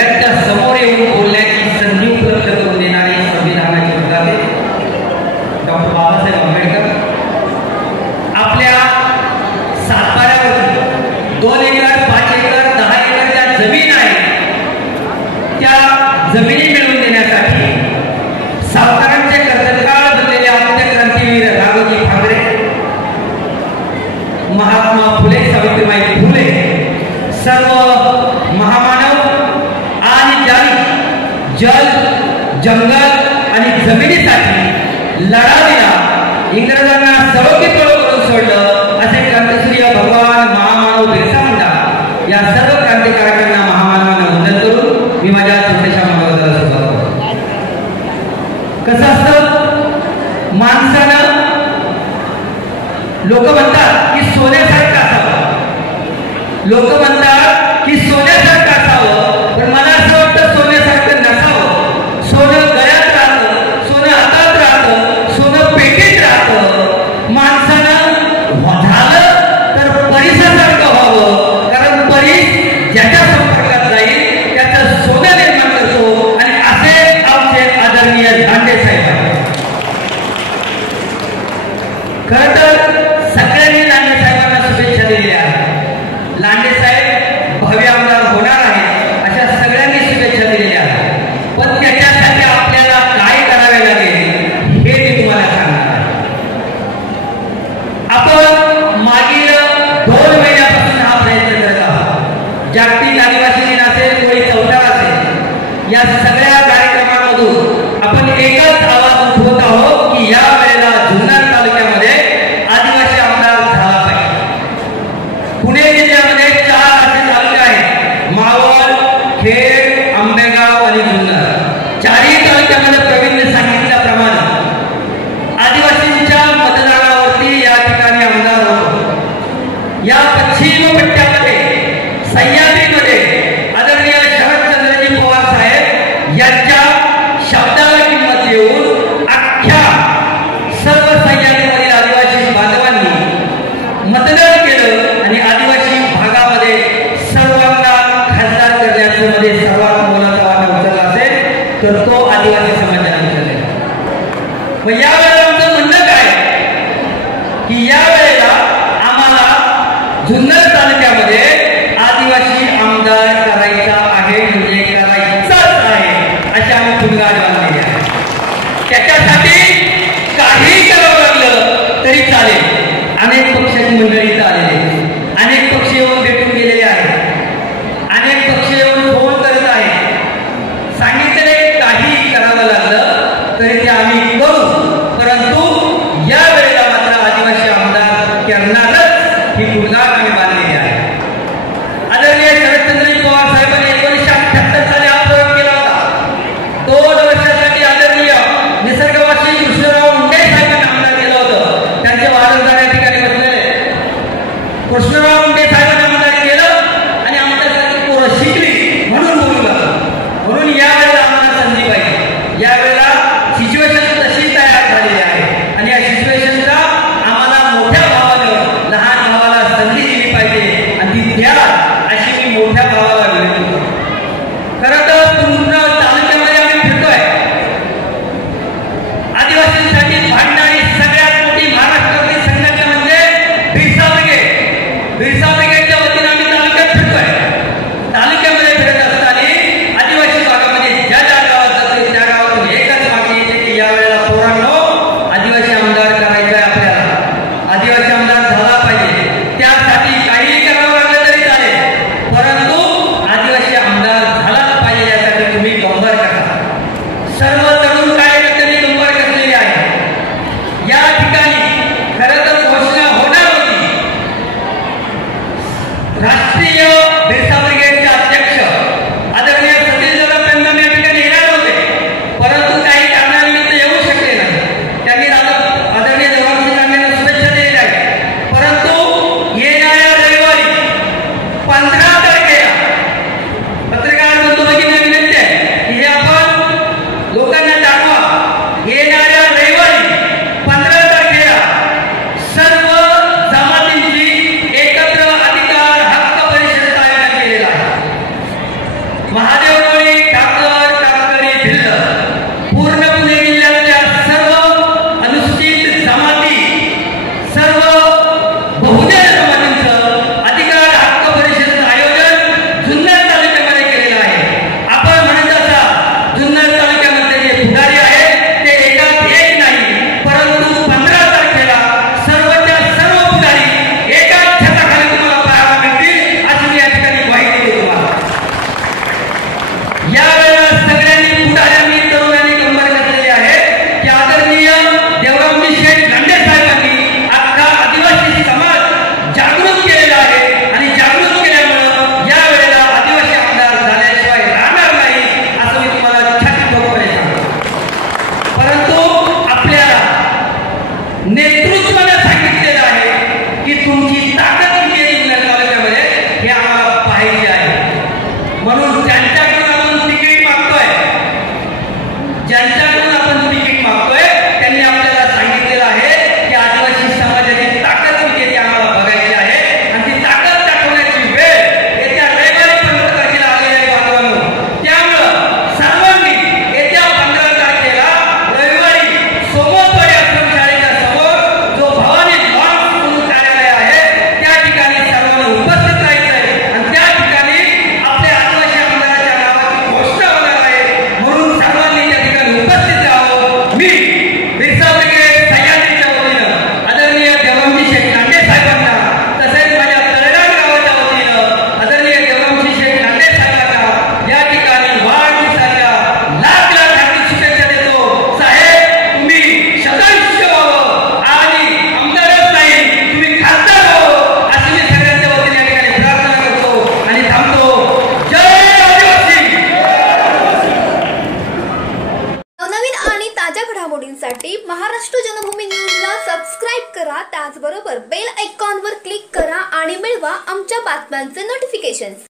सगळ्यांच्या समोर येऊन बोलण्याची संधी उपलब्ध करून देणारे संविधानाचे विधाते डॉक्टर बाबासाहेब आंबेडकर आपल्या सातबाऱ्यावरती 2 एकर 5 एकर 10 एकर ज्या जमीन आहे त्या जमिनी मिळवून देण्यासाठी सावकारांचे कर्तृत्वाला बनलेले आद्य क्रांतीवीर राघोजी भांगरे, महात्मा फुले सावित्रीबाई फुले सर्व महामानव आणि ज्यांनी जल जंगल आणि जमिनीसाठी लढा दिला, इंग्रजांना सळोकीपळ करून सोडलं असे क्रांतिसूर्य भगवान महामानव बिरसा मुंडा या सर्व क्रांतिकारकांना महामानवांना वंदन करून मी माझ्या छोट्याशा मनोगताला सुरुवात करतो. कसं असतं, माणसानं लोक म्हणतात की सोन्यासारखं असावं, लोक म्हणतात की सोन्यासारखं असावं, पण मला असं वाटतं सोन्यासारखं नसावं. सोनं गळ्यात राहतं, सोनं हातात राहतं, सोनं पेटीत राहतं. माणसानं झालं तर परिसासारखं व्हावं, कारण परीस ज्याच्या संपर्कात जाईल त्याचं सोनं निर्माण करतो आणि असे आमचे आदरणीय लांडे साहेब आहेत. खरं तर सगळ्यांनी लांडे साहेबांना शुभेच्छा दिलेल्या आहेत. लांडे साहेब भव्य आमदार होणार आहेत अशा सगळ्यांनी शुभेच्छा दिलेल्या आहेत. पण त्याच्यासाठी आपल्याला काय करावे लागेल हे मी तुम्हाला सांगणार आहे. आपण मागील 2 महिन्यापासून हा प्रयत्न करत आहोत. जागतिक आदिवासी दिन असेल, कोणी 4था असेल, या सगळ्या कार्यक्रमांमधून आपण एकच आवाज उठवत आहोत की या वेळेला जुन्नर तालुक्यामध्ये आदिवासी आमदार झाला पाहिजे. पुणे जिल्ह्यामध्ये 4 असे तालुके आहेत, मावळ, खेड, आंबेगाव आणि जुन्नर. 4ही तालुक्यामध्ये प्रवीणने सांगितल्याप्रमाणे आदिवासींच्या मतदानावरती या ठिकाणी आमदार होतो. या पश्चिम पट्ट्यामध्ये सह्याद्रीमध्ये आदरणीय शरदचंद्रजी पवार साहेब यांच्या शब्दाला किंमत देऊन अख्ख्या सर्व सह्याद्रीमधील आदिवासी बांधवांनी मतदान केलं आणि आदिवासी भागामध्ये सर्वांना खासदार करण्याचं मध्ये सर्वात मोलाचा वाटा उचलला असेल तर तो आदिवासी समाजाने उचलला. मग या वेळेला आमचं म्हणणं काय की या वेळेला आम्हाला जुन्नर तालुक्यामध्ये आदिवासी आमदार करायचा आहे, म्हणजे करायचाच आहे अशी आम्ही भूमिका बांधलेली आहे. त्याच्यासाठी काही करावं लागलं तरी चालेल. अनेक पक्षाची मंडळी इथं आलेली, अनेक पक्ष येऊन भेटून गेलेले आहेत, अनेक पक्ष येऊन फोन करत आहेत. सांगितले काही करावं लागलं तरी ते आम्ही करू, परंतु या वेळेला मात्र आदिवासी आमदार करणारच ही भूमिका आम्ही बांधलेली आहे. आदरणीय शरदचंद्रजी पवार साहेबांनी 1978 साली हा प्रयोग केला होता. 2 वर्षासाठी आदरणीय निसर्गवासी कृष्णराव मुंडे साहेबांना आमदार केलं होतं. त्यांचे वारसदार या ठिकाणी बसलेले. कृष्णराव मुंडे साहेबांना आमदार केलं आणि आमच्यासारखी पोरं शिकली म्हणून बोलू लागलं. म्हणून या वेळेला आम्हाला संधी पाहिजे. या वेळेला सिच्युएशन तशी तयार झालेली आहे आणि या सिच्युएशनचा आम्हाला मोठ्या भावानं लहान भावाला संधी दिली पाहिजे आणि ती द्या अशी मी मोठ्या भावाला विनंती करतो. खरं तर पूर्ण तालुक्यामध्ये आम्ही फिरतोय. आदिवासींसाठी भांडणारी सगळ्यात मोठी महाराष्ट्रातली संघटना म्हणजे बिरसा ब्रिगेड. बिरसा ब्रिगेडच्या वतीने आम्ही तालुक्यात फिरतोय. तालुक्यामध्ये फिरत असताना आदिवासी भागामध्ये ज्या ज्या गावात जाते त्या गावातून एकच मागणी येते की या वेळेला पोरांनो आदिवासी आमदार करायचा आहे आपल्याला, आदिवासी आमदार झाला पाहिजे. त्यासाठी काही करावं लागलं तरी चालेल, परंतु आदिवासी आमदार झालाच पाहिजे यासाठी तुम्ही कंबर करा. सर्व तरुण कार्यकर्त्यांनी कंबर कसलेली आहे. या ठिकाणी खरं तर घोषणा होणार होती. राष्ट्रीय बिरसा ब्रिगेडचे अध्यक्ष आदरणीय सतीश दादा पेंडम या ठिकाणी येणार होते, परंतु काही कारणानिमित्त येऊ शकले नाही. त्यांनी आदरणीय देवांशी यांना शुभेच्छा दिलेल्या आहेत. परंतु येणाऱ्या रविवारी 15 तारखेला पत्रकार बंधू भगिनी विनंती आहे की हे आपण लोकांना दाखवा. येणाऱ्या रविवारी 15 तारखेला सर्व जमातींची एकत्र अधिकार हक्क परिषदेचं आयोजन केलेलं आहे. महादेव यावेळेला सगळ्यांनी पुढाऱ्यांनी तरुणांनी कंबर घातलेली आहे की आदरणीय देवरामजी शेठ लांडे साहेबांनी अख्खा आदिवासी समाज जागृत केलेला आहे आणि जागृत केल्यामुळं यावेळेला आदिवासी आमदार झाल्याशिवाय राहणार नाही असं मी तुम्हाला छाती ठोकपणे सांगतो। परंतु आपल्याला नेतृत्वाने सांगितलेलं आहे की तुमची ताकद किती आहे इंग्लंड तालुक्यामध्ये हे आम्हाला पाहायचे आहे। म्हणून ज्यांच्याकडून आपण तिकीट मागतोय त्यांनी आपल्याला सांगितलेलं आहे की आदिवासी समाजाची ताकद किती आहे ती आम्हाला बघायची आहे आणि ती ताकद दाखवण्याची वेळ येत्या रविवारी 15 तारखेला आलेली आहे बांधवांनो। त्यामुळं सर्वांनी येत्या 15 तारखेला रविवारी सोमवारी आश्रमशाळेच्या समोर जो भवानी लॉन्स म्हणून कार्यालय आहे त्या ठिकाणी सर्वांनी उपस्थित राहायचंय आणि त्या ठिकाणी आपल्या आदिवासी आमदाराच्या नावाची घोषणा होणार आहे। म्हणून सर्वांनी त्या ठिकाणी उपस्थित राहावं। मी बिरसा ब्रिगेड सह्याद्रीच्या वतीनं आदरणीय देवरामजी शेठ लांडे साहेबांना तसेच माझ्या तळेगाव गावाच्या वतीनं आदरणीय देवरामजी शेठ लांडे साहेबांना या ठिकाणी वाढदिवसाच्या लाख लाख हार्दिक शुभेच्छा देतो। साहेब तुम्ही शतायुष्य व्हावं आणि आमदारच नाही तुम्ही खासदार व्हावं अशी मी सगळ्यांच्या वतीने या ठिकाणी प्रार्थना करतो आणि थांबतो। जय आदिवासी। नवनवीन आणि ताज्या घडामोडींसाठी महाराष्ट्र जनभूमी न्यूजला सबस्क्राईब करा, त्याचबरोबर बेल आयकॉनवर क्लिक करा आणि मिळवा आमच्या बातम्यांचे नोटिफिकेशन्स।